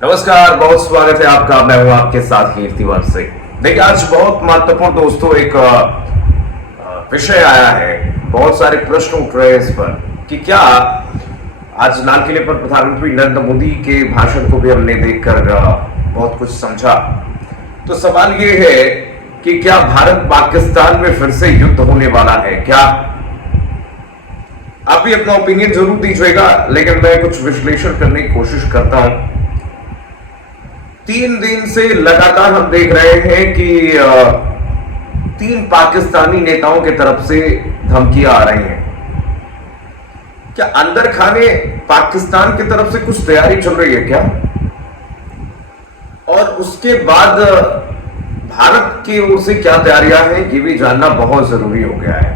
नमस्कार, बहुत स्वागत है आपका। मैं हूं आपके साथ कीर्तिवार से। देखिए, आज बहुत महत्वपूर्ण दोस्तों एक विषय आया है। बहुत सारे प्रश्न उठ रहे हैं इस पर कि क्या आज लाल किले पर प्रधानमंत्री नरेंद्र मोदी के भाषण को भी हमने देखकर बहुत कुछ समझा। तो सवाल ये है कि क्या भारत पाकिस्तान में फिर से युद्ध होने वाला है क्या? आप भी अपना ओपिनियन जरूर दीजिएगा, लेकिन मैं कुछ विश्लेषण करने की कोशिश करता हूं। 3 दिन से लगातार हम देख रहे हैं कि 3 पाकिस्तानी नेताओं की तरफ से धमकियां आ रही हैं। क्या अंदर खाने पाकिस्तान की तरफ से कुछ तैयारी चल रही है क्या? और उसके बाद भारत की ओर से क्या तैयारियां हैं, ये भी जानना बहुत जरूरी हो गया है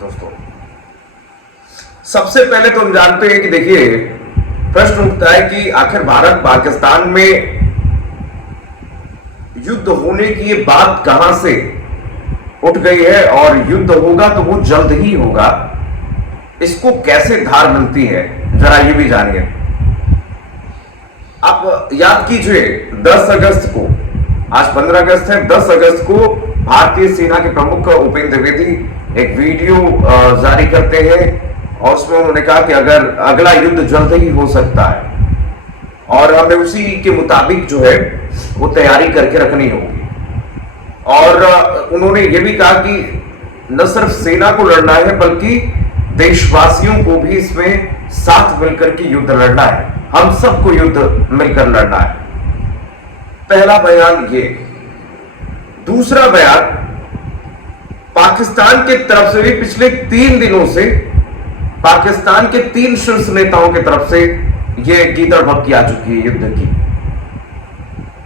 दोस्तों। सबसे पहले तो हम जानते हैं कि देखिए, प्रश्न उठता है कि आखिर भारत पाकिस्तान में युद्ध होने की ये बात कहां से उठ गई है, और युद्ध होगा तो वो जल्द ही होगा। इसको कैसे धार मिलती है, जरा ये भी जानिए। आप याद कीजिए 10 अगस्त को, आज 15 अगस्त है, 10 अगस्त को भारतीय सेना के प्रमुख उपेंद्र द्विवेदी एक वीडियो जारी करते हैं और उसमें उन्होंने कहा कि अगर अगला युद्ध जल्द ही हो सकता है और हमें उसी के मुताबिक जो है वो तैयारी करके रखनी होगी। और उन्होंने ये भी कहा कि न सिर्फ सेना को लड़ना है बल्कि देशवासियों को भी इसमें साथ मिलकर के युद्ध लड़ना है। हम सबको युद्ध मिलकर लड़ना है। पहला बयान ये। दूसरा बयान, पाकिस्तान की तरफ से भी पिछले 3 दिनों से पाकिस्तान के 3 शीर्ष नेताओं की तरफ से ये गीदड़ भपकी आ चुकी है युद्ध की।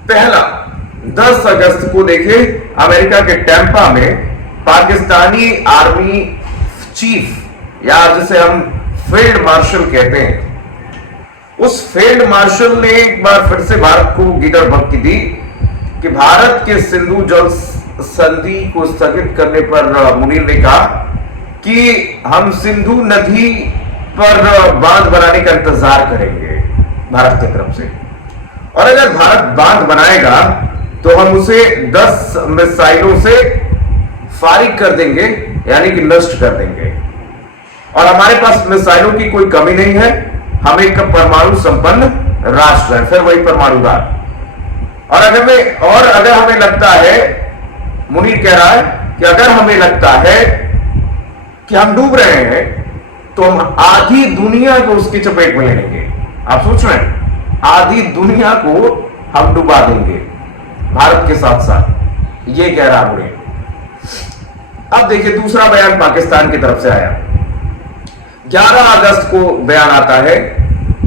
पहला, 10 अगस्त को देखिए अमेरिका के टैंपा में पाकिस्तानी आर्मी चीफ, या जिसे हम फील्ड मार्शल कहते हैं, उस फील्ड मार्शल ने एक बार फिर से भारत को गीदड़ भपकी दी कि भारत के सिंधु जल संधि को स्थगित करने पर मुनीर ने कहा कि हम सिंधु नदी पर बांध बनाने का इंतजार करेंगे भारत की तरफ से, और अगर भारत बांध बनाएगा तो हम उसे 10 मिसाइलों से फारिग कर देंगे, यानी कि नष्ट कर देंगे। और हमारे पास मिसाइलों की कोई कमी नहीं है, हम एक परमाणु संपन्न राष्ट्र है, फिर वही परमाणुदार। और अगर हमें लगता है, मुनीर कह रहा है कि अगर हमें लगता है कि हम डूब रहे हैं तो हम आधी दुनिया को उसकी चपेट में ले लेंगे। आप सोच रहे हैं, आधी दुनिया को हम डुबा देंगे भारत के साथ साथ, ये कह रहा मुनीर। अब देखिए दूसरा बयान पाकिस्तान की तरफ से आया। 11 अगस्त को बयान आता है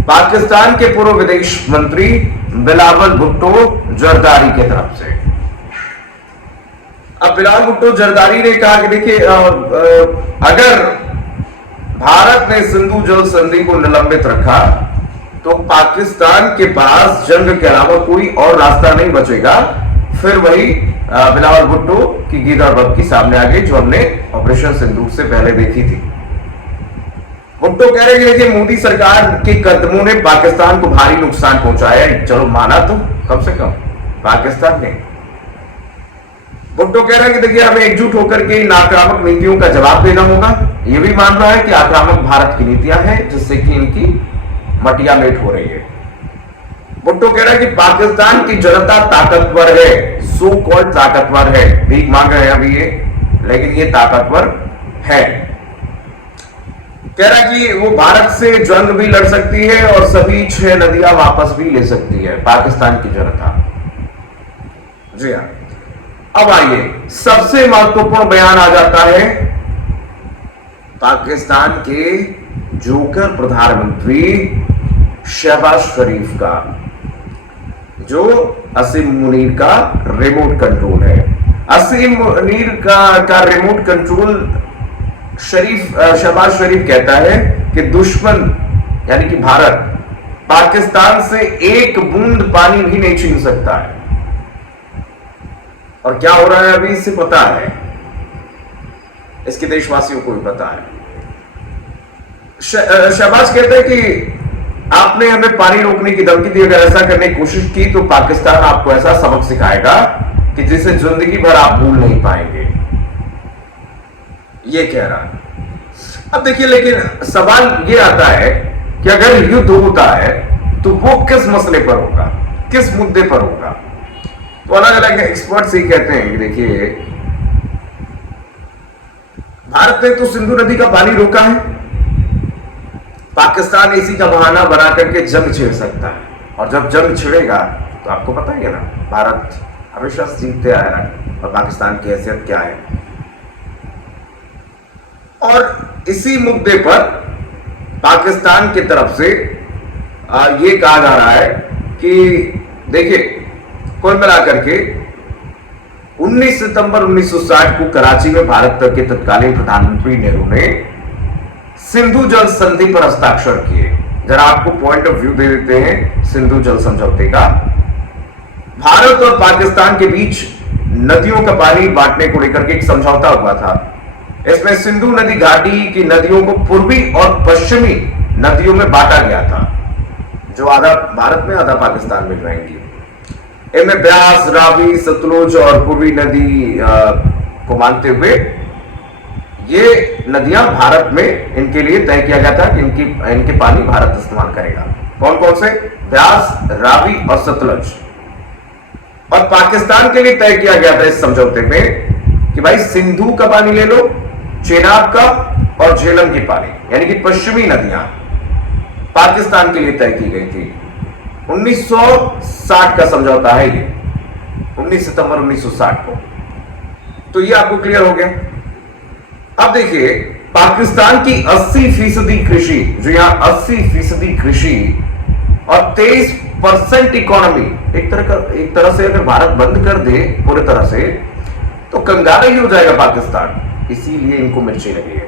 पाकिस्तान के पूर्व विदेश मंत्री बिलावल भुट्टो जरदारी की तरफ से। अब बिलावल भुट्टो जरदारी ने कहा कि देखिए, अगर भारत ने सिंधु जल संधि को निलंबित रखा तो पाकिस्तान के पास जंग के अलावा कोई और रास्ता नहीं बचेगा। फिर वही बिलावल भुट्टो की गीदड़ भपकी सामने आ गई जो हमने ऑपरेशन सिंदूर से पहले देखी थी। भुट्टो कह रहे हैं कि मोदी सरकार के कदमों ने पाकिस्तान को भारी नुकसान पहुंचाया है। चलो माना तो कम से कम पाकिस्तान ने। भुट्टो कह रहा है कि देखिए, हमें एकजुट होकर के इन आक्रामक नीतियों का जवाब देना होगा। यह भी मान रहा है कि आक्रामक भारत की नीतियां हैं जिससे कि इनकी मटिया मेट हो रही है। भुट्टो कह रहा है कि पाकिस्तान की जनता ताकतवर है, सो कॉल्ड ताकतवर है, भीख मांग रहे हैं अभी ये, लेकिन ये ताकतवर है। कह रहा है कि वो भारत से जंग भी लड़ सकती है और सभी 6 नदियां वापस भी ले सकती है पाकिस्तान की जनता। जी हां। अब आइए, सबसे महत्वपूर्ण बयान आ जाता है पाकिस्तान के जोकर प्रधानमंत्री शहबाज शरीफ का, जो असीम मुनीर का रिमोट कंट्रोल है। असीम मुनीर का रिमोट कंट्रोल शहबाज शरीफ कहता है कि दुश्मन यानी कि भारत पाकिस्तान से एक बूंद पानी भी नहीं छीन सकता है। और क्या हो रहा है अभी इससे पता है, इसके देशवासियों को भी पता है। शहबाज कहते हैं कि आपने हमें पानी रोकने की धमकी दी, अगर ऐसा करने की कोशिश की तो पाकिस्तान आपको ऐसा सबक सिखाएगा कि जिसे जिंदगी भर आप भूल नहीं पाएंगे, ये कह रहा है। अब देखिए, लेकिन सवाल ये आता है कि अगर युद्ध होता है तो वो किस मसले पर होगा, किस मुद्दे पर होगा। तो अलग अलग एक्सपर्ट्स ये कहते हैं कि देखिए, भारत ने तो सिंधु नदी का पानी रोका है, पाकिस्तान इसी का बहाना बना करके जंग छेड़ सकता है, और जब जंग छिड़ेगा तो आपको पता ही है ना, भारत हमेशा जीतते आया है और पाकिस्तान की हैसियत क्या है। और इसी मुद्दे पर पाकिस्तान की तरफ से ये कहा जा रहा है कि देखिए, कुल मिलाकर के 19 सितंबर 1960 को कराची में भारत के तत्कालीन प्रधानमंत्री नेहरू ने सिंधु जल संधि पर हस्ताक्षर किए। जरा आपको पॉइंट ऑफ व्यू दे देते हैं सिंधु जल समझौते का। भारत और पाकिस्तान के बीच नदियों का पानी बांटने को लेकर के एक समझौता हुआ था। इसमें सिंधु नदी घाटी की नदियों को पूर्वी और पश्चिमी नदियों में बांटा गया था, जो आधा भारत में आधा पाकिस्तान में रहेंगी। इनमें ब्यास, रावी, सतलुज और पूर्वी नदी को मानते हुए ये नदियां भारत में, इनके लिए तय किया गया था कि इनके पानी भारत इस्तेमाल करेगा। कौन कौन से? ब्यास, रावी और सतलुज। और पाकिस्तान के लिए तय किया गया था इस समझौते में कि भाई सिंधु का पानी ले लो, चेनाब का और झेलम की पानी, यानी कि पश्चिमी नदियां पाकिस्तान के लिए तय की गई थी। 1960 का समझौता है ये, 19 सितंबर 1960 को। तो ये आपको क्लियर हो गया। अब देखिए, पाकिस्तान की 80% कृषि, जो यहां 80% कृषि और 23% इकोनॉमी, एक तरह से अगर भारत बंद कर दे पूरी तरह से तो कंगाल ही हो जाएगा पाकिस्तान, इसीलिए इनको मिर्ची लगी है।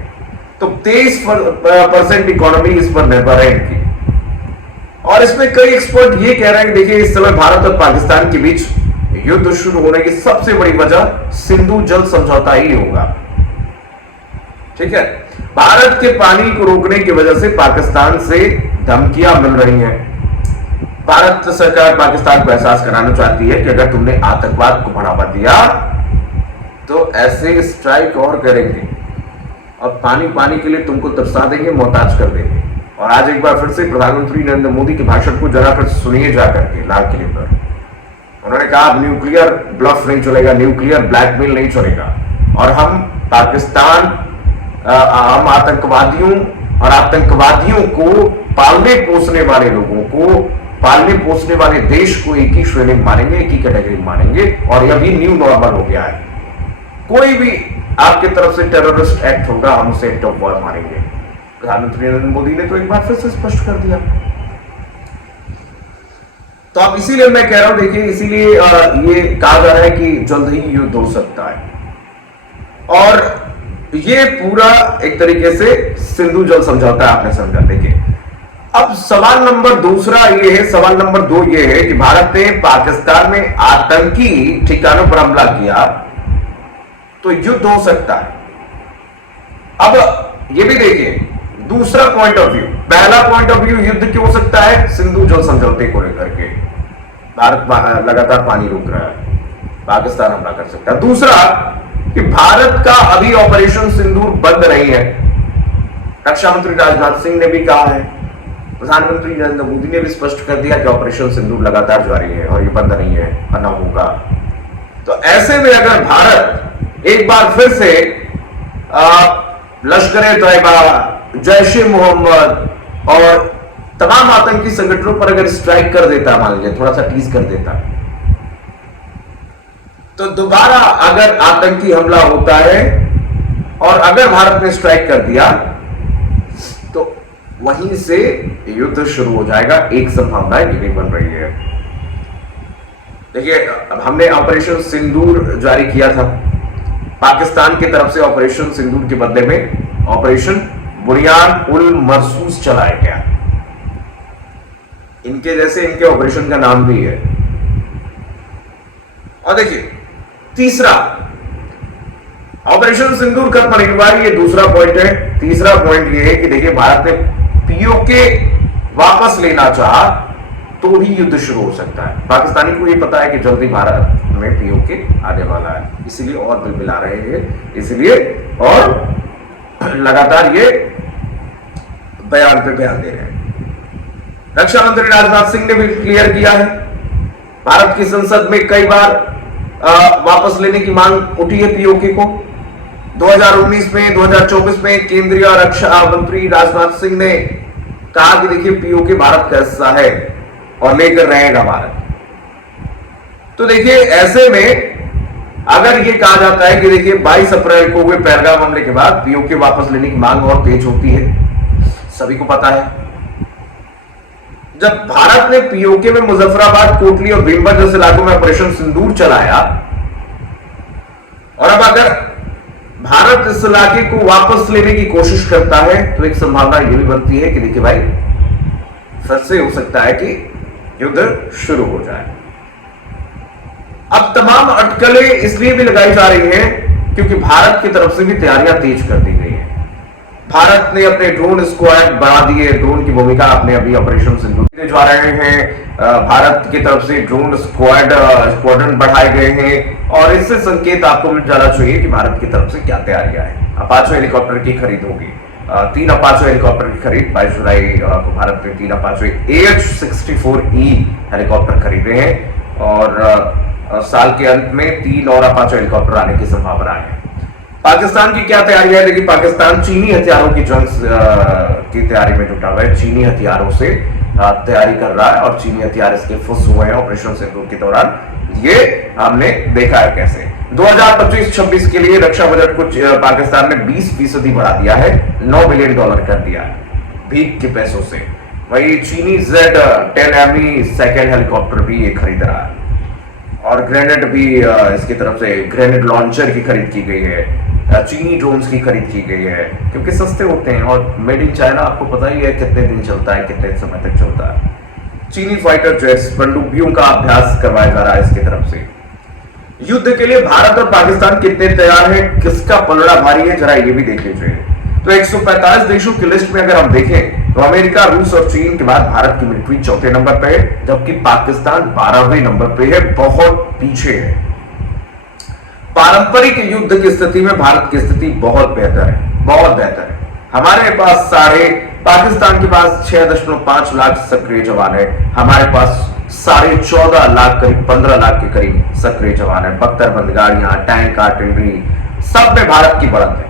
तो 23% इकोनॉमी इस पर निर्भर है इनकी। और इसमें कई एक्सपर्ट ये कह रहे हैं कि देखिए, इस समय भारत और पाकिस्तान के बीच युद्ध शुरू होने की सबसे बड़ी वजह सिंधु जल समझौता ही होगा। ठीक है, भारत के पानी को रोकने की वजह से पाकिस्तान से धमकियां मिल रही हैं। भारत सरकार पाकिस्तान को एहसास कराना चाहती है कि अगर तुमने आतंकवाद को बढ़ावा दिया तो ऐसे स्ट्राइक और करेंगे और पानी के लिए तुमको तरसा देंगे, मोहताज कर देंगे। और आज एक बार फिर से प्रधानमंत्री नरेंद्र मोदी के भाषण को जरा फिर सुनिए जाकर के लाल किले पर। उन्होंने कहा अब न्यूक्लियर ब्लफ नहीं चलेगा, न्यूक्लियर ब्लैकमेल नहीं चलेगा, और हम पाकिस्तान, हम आतंकवादियों और आतंकवादियों को पालने पोसने वाले लोगों को, पालने पोसने वाले देश को एक ही श्रेणी में मानेंगे, एक ही कैटेगरी में मानेंगे, और यह भी न्यू नॉर्मल हो गया है। कोई भी आपकी तरफ से टेररिस्ट एक्ट होगा, हम उसे एक्ट ऑफ वॉर मानेंगे। प्रधानमंत्री नरेंद्र मोदी ने तो एक बार फिर से स्पष्ट कर दिया। तो अब इसीलिए मैं कह रहा हूं, देखिए, इसीलिए ये कहा जा रहा है कि जल्द ही युद्ध हो सकता है। और ये पूरा एक तरीके से सिंधु जल समझौता आपने समझा। देखिए, अब सवाल नंबर दूसरा ये है, सवाल नंबर 2 ये है कि भारत ने पाकिस्तान में आतंकी ठिकानों पर हमला किया तो युद्ध हो सकता है। अब ये भी देखिए, दूसरा पॉइंट ऑफ व्यू। पहला पॉइंट ऑफ व्यू, युद्ध क्यों हो सकता है? सिंधु जल समझौते को लेकर के भारत लगातार पानी रोक रहा है, पाकिस्तान हमला कर सकता है। दूसरा कि भारत का अभी ऑपरेशन सिंदूर बंद नहीं है। रक्षा मंत्री राजनाथ सिंह ने भी कहा है, प्रधानमंत्री नरेंद्र मोदी ने भी स्पष्ट कर दिया कि ऑपरेशन सिंदूर लगातार जारी है और ये बंद नहीं है, बना होगा। तो ऐसे में अगर भारत एक बार फिर से लश्कर-ए-तैयबा, जैश-ए-मोहम्मद और तमाम आतंकी संगठनों पर अगर स्ट्राइक कर देता, मान लीजिए थोड़ा सा टीज कर देता, तो दोबारा अगर आतंकी हमला होता है और अगर भारत ने स्ट्राइक कर दिया तो वहीं से युद्ध शुरू हो जाएगा। एक संभावना ये भी बन रही है। देखिए, अब हमने ऑपरेशन सिंदूर जारी किया था, पाकिस्तान की तरफ से ऑपरेशन सिंदूर के बदले में ऑपरेशन बुनियाद उल मरसूस चलाया गया। इनके जैसे इनके ऑपरेशन का नाम भी है। और देखिए, तीसरा ऑपरेशन सिंदूर कब बनेगा, ये दूसरा पॉइंट है। तीसरा पॉइंट ये है कि देखिए, भारत ने पीओके वापस लेना चाहा तो भी युद्ध शुरू हो सकता है। पाकिस्तानी को ये पता है कि जल्दी भारत में पीओके आने वाला है, इसीलिए और बिलबिला रहे हैं, इसलिए और लगातार ये बयान पे बयान दे रहे हैं। रक्षा मंत्री राजनाथ सिंह ने भी क्लियर किया है, भारत की संसद में कई बार वापस लेने की मांग उठी है पीओके को। 2019 में, 2024 में केंद्रीय रक्षा मंत्री राजनाथ सिंह ने कहा कि देखिए पीओके भारत का हिस्सा है और लेकर रहेगा भारत। तो देखिए ऐसे में अगर ये कहा जाता है कि देखिए 22 अप्रैल को हुए पहलगाम हमले के बाद पीओके वापस लेने की मांग और तेज होती है, सभी को पता है। जब भारत ने पीओके में मुजफ्फराबाद, कोटली और भीमगंज जैसे इलाकों में ऑपरेशन सिंदूर चलाया और अब अगर भारत इस इलाके को वापस लेने की कोशिश करता है तो एक संभावना यह भी बनती है कि देखिए भाई फिर से हो सकता है कि युद्ध शुरू हो जाए। अब तमाम अटकलें इसलिए भी लगाई जा रही हैं क्योंकि भारत की तरफ से भी तैयारियां तेज कर दी गई हैं। भारत ने अपने ड्रोन स्क्वाड बढ़ा दिए, ड्रोन की भूमिका अपने अभी ऑपरेशन सिंदूर भिजवा रहे हैं। भारत की तरफ से ड्रोन स्क्वाड्रन बढ़ाए गए हैं और इससे संकेत आपको मिल जाना चाहिए कि भारत की तरफ से क्या तैयारियां हैं। अपाचे हेलीकॉप्टर की खरीद होगी, 3 अपाचे हेलीकॉप्टर की खरीद 22 जुलाई को भारत ने 3 अपाचे AH-64E हेलीकॉप्टर खरीदे हैं और साल के अंत में 3 और अपाचे हेलीकॉप्टर आने की संभावना है। पाकिस्तान की क्या तैयारी है? देखिए पाकिस्तान चीनी हथियारों की जंग की तैयारी में जुटा हुआ है, चीनी हथियारों से तैयारी कर रहा है और चीनी हथियार इसके फुस हुए हैं ऑपरेशन सिंदूर के दौरान। ये हमने देखा है कैसे 2025-26 के लिए रक्षा बजट को पाकिस्तान ने 20% बढ़ा दिया है, $9 बिलियन कर दिया है भीख के पैसों से। वही चीनी Z-10ME सेकेंड हेलीकॉप्टर भी ये खरीद रहा है और ग्रेनेड भी इसकी तरफ से ग्रेनेड लॉन्चर की खरीद की गई है, चीनी ड्रोन्स की खरीद की गई है क्योंकि सस्ते होते हैं और मेड इन चाइना आपको पता ही है कितने दिन चलता है, कितने समय तक चलता है। चीनी फाइटर जेट्स, पनडुब्बियों का अभ्यास करवाया जा रहा है इसकी तरफ से। युद्ध के लिए भारत और पाकिस्तान कितने तैयार हैं, किसका पलड़ा भारी है, जरा ये भी देख लीजिए। तो 145 देशों की लिस्ट में अगर हम देखें तो अमेरिका, रूस और चीन के बाद भारत की मिलिट्री 4थे नंबर पे है, जबकि पाकिस्तान 12वें नंबर पे है, बहुत पीछे है। पारंपरिक युद्ध की स्थिति में भारत की स्थिति बहुत बेहतर है, बहुत बेहतर है। हमारे पास पाकिस्तान के पास 6.5 लाख सक्रिय जवान है, हमारे पास 14.5 लाख, करीब 15 लाख के करीब सक्रिय जवान है। बख्तरबंद गाड़ियां, टैंक, आर्टिलरी, सब में भारत की बढ़त है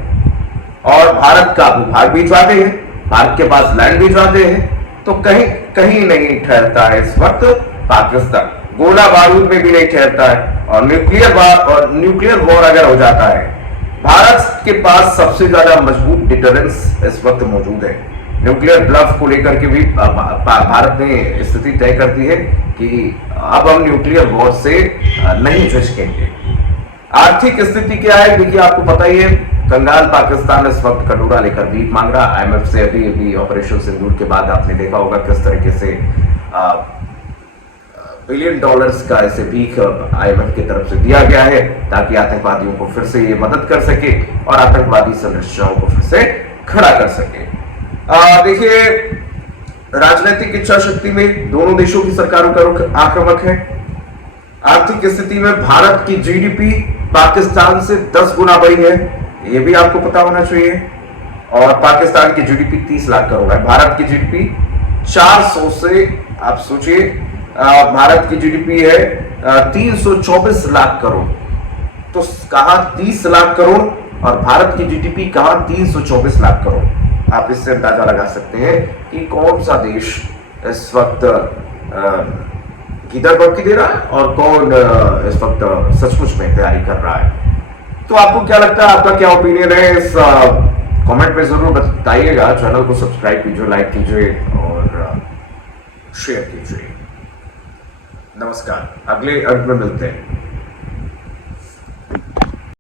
और भारत का भूभाग भी भिजवाते हैं, भारत के पास लैंड भी भिजवाते हैं। तो कहीं कहीं नहीं ठहरता है इस वक्त पाकिस्तान, गोला बारूद में भी नहीं ठहरता है और न्यूक्लियर वॉर अगर हो जाता है, भारत के पास सबसे ज्यादा मजबूत डिटरेंस इस वक्त मौजूद है। न्यूक्लियर ब्लफ को लेकर के भी भारत ने स्थिति तय कर दी है कि अब हम न्यूक्लियर वॉर से नहीं झुकेंगे। आर्थिक स्थिति क्या है देखिए, आपको पता ही है, कंगाल पाकिस्तान इस वक्त कटोरा लेकर भीख मांग रहा है। IMF से अभी ऑपरेशन सिंदूर के बाद आपने देखा होगा किस तरीके से $बिलियन का ऐसे भीख IMF की तरफ से दिया गया है ताकि आतंकवादियों को फिर से ये मदद कर सके और आतंकवादी संरचनाओं को फिर से खड़ा कर सके। देखिए राजनीतिक इच्छा शक्ति में दोनों देशों की सरकारों का रुख आक्रामक है। आर्थिक स्थिति में भारत की GDP पाकिस्तान से 10 गुना बड़ी है, ये भी आपको पता होना चाहिए। और पाकिस्तान की GDP 30 लाख करोड़ है, भारत की GDP 400 से, आप सोचिए, भारत की GDP है 324 लाख करोड़, तो कहा 30 लाख करोड़ और भारत की GDP कहा 324 लाख करोड़। आप इससे अंदाजा लगा सकते हैं कि कौन सा देश इस वक्त गीदड़ बड़की दे रहा है और कौन इस वक्त सचमुच में तैयारी कर रहा है। तो आपको क्या लगता है, आपका क्या ओपिनियन है, इस कमेंट में जरूर बताइएगा। चैनल को सब्सक्राइब कीजिए, लाइक कीजिए और शेयर कीजिए। नमस्कार, अगले अंक में मिलते हैं।